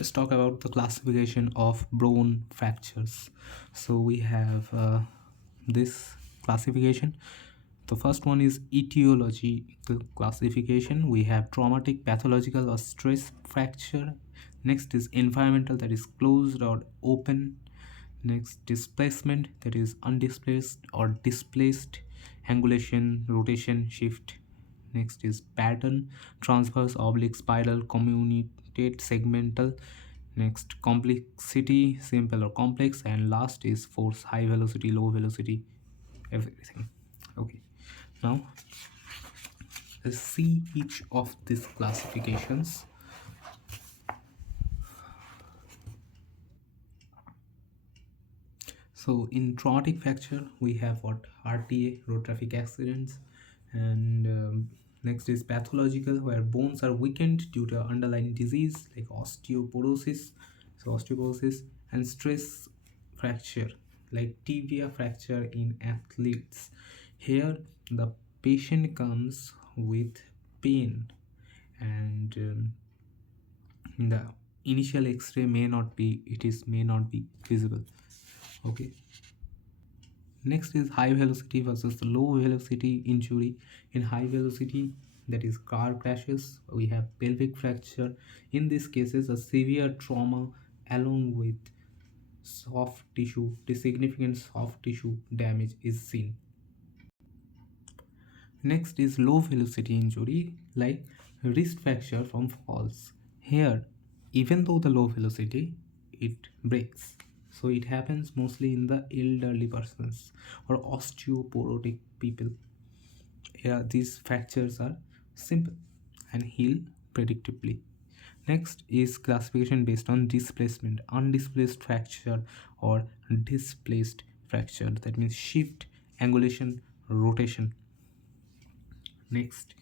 Let's talk about the classification of bone fractures. So we have this classification. The first one is etiological classification. We have traumatic, pathological, or stress fracture. Next is environmental, that is closed or open. Next, displacement, that is undisplaced or displaced. Angulation, rotation, shift. Next is pattern, transverse, oblique, spiral, commutate, segmental. Next, complexity, simple or complex. And last is force, high velocity, low velocity, everything. Okay, now let's see each of these classifications. So in traumatic fracture, we have what? RTA, road traffic accidents, and next is pathological, where bones are weakened due to underlying disease like osteoporosis. So osteoporosis, and stress fracture like tibia fracture in athletes. Here, the patient comes with pain, and the initial X-ray may not be visible. Okay, next is high velocity versus low velocity injury. In high velocity, that is car crashes, we have pelvic fracture. In these cases, a severe trauma along with soft tissue, the significant soft tissue damage is seen. Next is low velocity injury like wrist fracture from falls. Here, even though the low velocity, it breaks. So it happens mostly in the elderly persons or osteoporotic people. Here, these fractures are simple and heal predictably. Next is classification based on displacement, undisplaced fracture or displaced fracture. That means shift, angulation, rotation. Next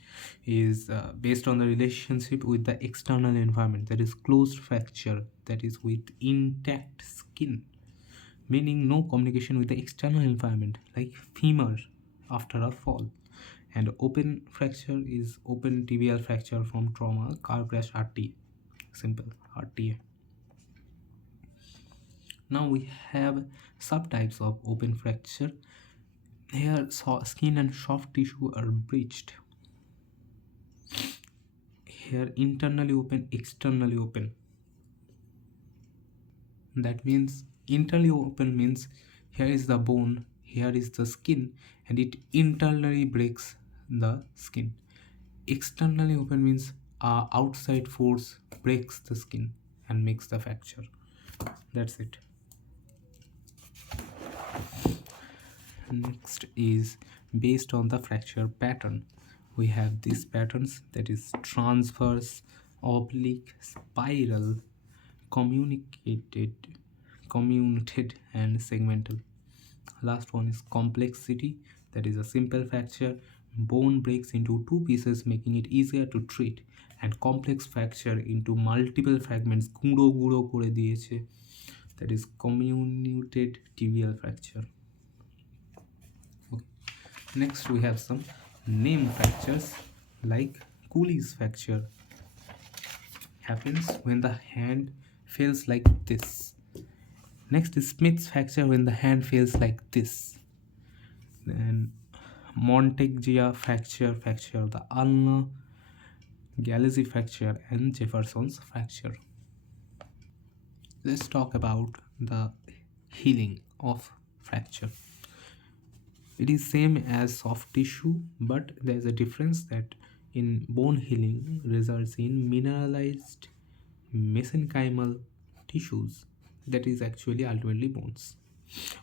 is based on the relationship with the external environment, that is closed fracture, that is with intact skin, meaning no communication with the external environment like femur after a fall. And open fracture is open tibial fracture from trauma, car crash, RTA, simple RTA. Now we have subtypes of open fracture. Here skin and soft tissue are breached. Here internally open, externally open. That means internally open means here is the bone, here is the skin, and it internally breaks the skin. Externally open means outside force breaks the skin and makes the fracture. That's it. Next is based on the fracture pattern. We have these patterns, that is transverse, oblique, spiral, communicated, commuted, and segmental. Last one is complexity, that is a simple fracture, bone breaks into two pieces making it easier to treat, and complex fracture into multiple fragments গুঁড়ো গুঁড়ো করে দিয়েছে, that is comminuted tibial fracture. Okay. Next we have some name fractures like Cooley's fracture happens when the hand feels like this. Next is Smith's fracture when the hand feels like this. Then Monteggia fracture, the ulna, Galeazzi fracture, and Jefferson's fracture. Let's talk about the healing of fracture. It is same as soft tissue, but there is a difference that in bone healing results in mineralized mesenchymal tissues, that is actually ultimately bones.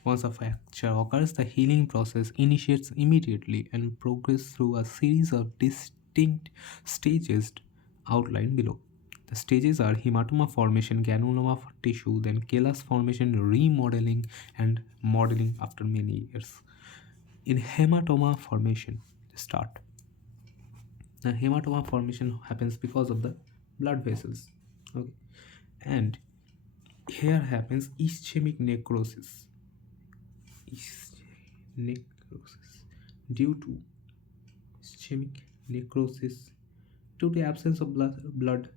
Once a fracture occurs, the healing process initiates immediately and progresses through a series of distinct stages outlined below. The stages are hematoma formation, granuloma tissue, then callus formation, remodeling, and modeling after many years. In hematoma formation, start. The hematoma formation happens because of the blood vessels. Okay, and here happens ischemic necrosis. Due to ischemic necrosis, due to absence of blood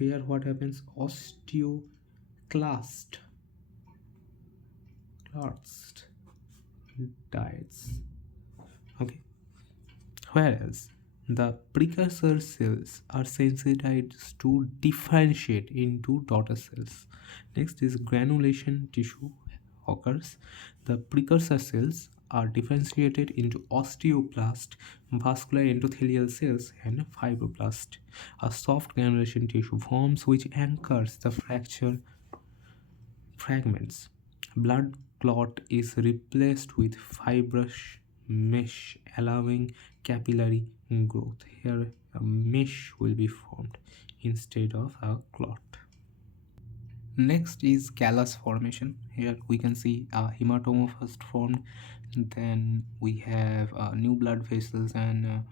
where what happens, osteoclast clast diets. Okay, whereas the precursor cells are sensitized to differentiate into daughter cells. Next is granulation tissue occurs. The precursor cells are differentiated into osteoblast, vascular endothelial cells, and fibroblast. A soft granulation tissue forms which anchors the fracture fragments. Blood clot is replaced with fibrous mesh, allowing capillary growth. Here, a mesh will be formed instead of a clot. Next is callus formation. Here we can see a hematoma first formed, then we have new blood vessels and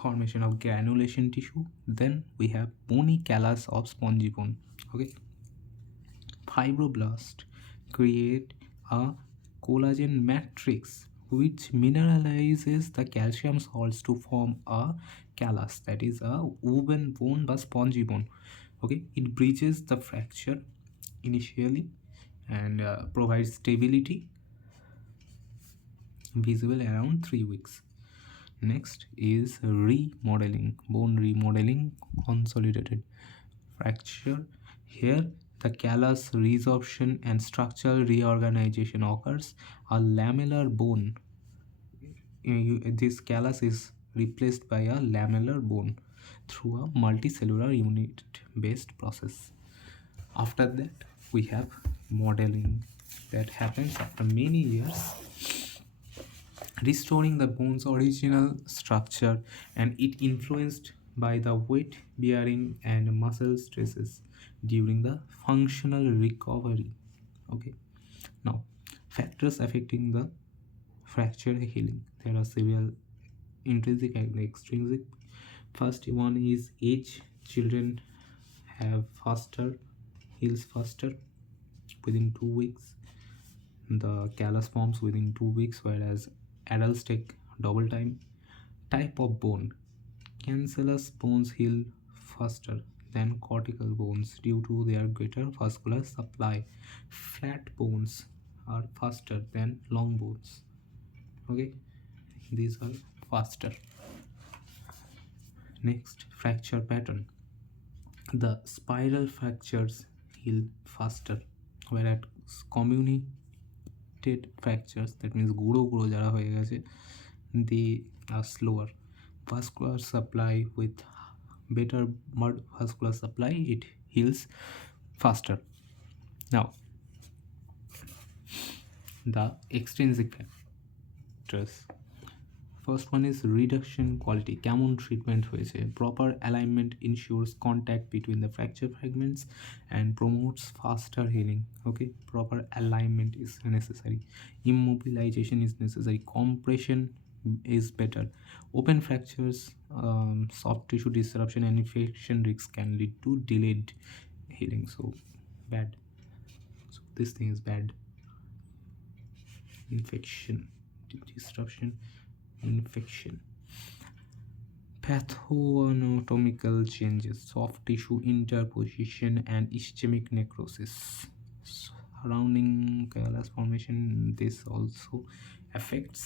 formation of granulation tissue. Then we have bony callus of spongy bone. Okay, fibroblast create a collagen matrix which mineralizes the calcium salts to form a callus, that is a woven bone or spongy bone. Okay, it bridges the fracture initially and provides stability visible around 3 weeks. Next is remodeling, bone remodeling, consolidated fracture. Here, the callus resorption and structural reorganization occurs. A lamellar bone, this callus is replaced by a lamellar bone through a multicellular unit based process. After that, we have modeling that happens after many years, restoring the bone's original structure, and it influenced by the weight bearing and muscle stresses during the functional recovery. Okay, now factors affecting the fracture healing. There are several intrinsic and extrinsic. First one is age. Children have faster heals faster within 2 weeks. The callus forms within 2 weeks, whereas adults take double time. Type of bone. Cancellous bones heal faster than cortical bones due to their greater vascular supply. Flat bones are faster than long bones. Okay, these are faster. Next, fracture pattern. The spiral fractures heal faster, whereas community fractures, that means গুঁড়ো গুঁড়ো যারা হয়ে গেছে, they are slower. Vascular supply, with better blood vascular supply, it heals faster. Now, the extrinsic factors. First one is reduction quality. কেমন treatment হয়েছে? Proper alignment ensures contact between the fracture fragments and promotes faster healing. Okay, proper alignment is necessary. Immobilization is necessary. Compression is better. Open fractures, soft tissue disruption and infection risks can lead to delayed healing. So bad. So this thing is bad. Infection, disruption, infection. Pathoanatomical changes, soft tissue interposition and ischemic necrosis surrounding callus formation. This also affects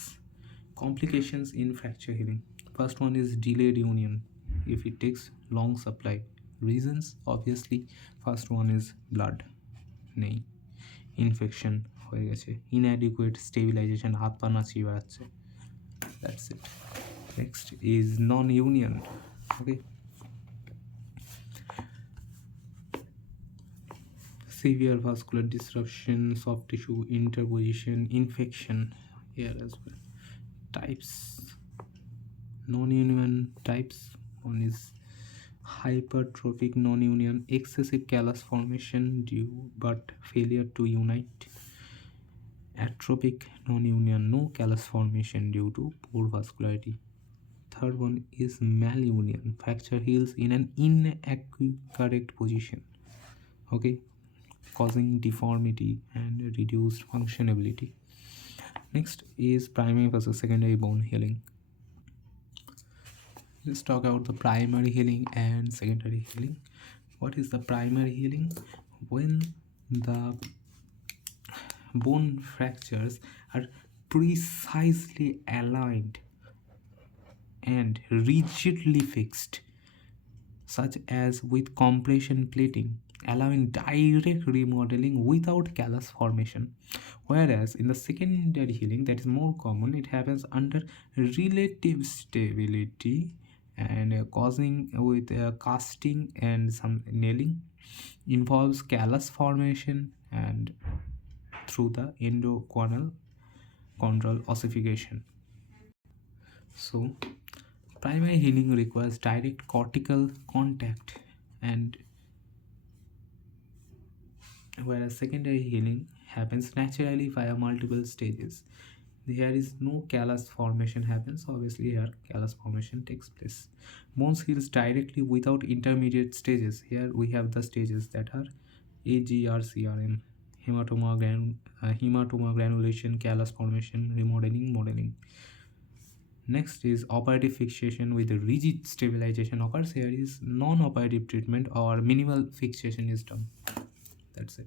complications in fracture healing. First one is delayed union, if it takes long supply. Reasons, obviously, first one is blood নেই, infection হয়ে গেছে, inadequate stabilization, হাত পা নাচিয়ে বেড়াচ্ছে, that's it. Next is non-union. Okay, severe vascular disruption, soft tissue interposition, infection here as well. Types, non-union types. One is hypertrophic non-union, excessive callus formation due but failure to unite. Atrophic non-union, no callus formation due to poor vascularity. Third one is malunion, fracture heals in an inaccurate position. Okay, causing deformity and reduced functionability. Next is primary versus secondary bone healing. Let's talk about the primary healing and secondary healing. What is the primary healing? When the bone fractures are precisely aligned and rigidly fixed, such as with compression plating, allowing direct remodeling without callus formation. Whereas in the secondary healing, that is more common, it happens under relative stability and causing with casting and some nailing, involves callus formation and through the endoconal chondral ossification. So, primary healing requires direct cortical contact, and whereas secondary healing happens naturally via multiple stages. Here is no callus formation happens. Obviously, here callus formation takes place. Bones heals directly without intermediate stages. Here we have the stages that are AGRCRM, hematoma granulation, callus formation, remodeling, modeling. Next is operative fixation with rigid stabilization occurs. Here is non-operative treatment or minimal fixation is done. That's it.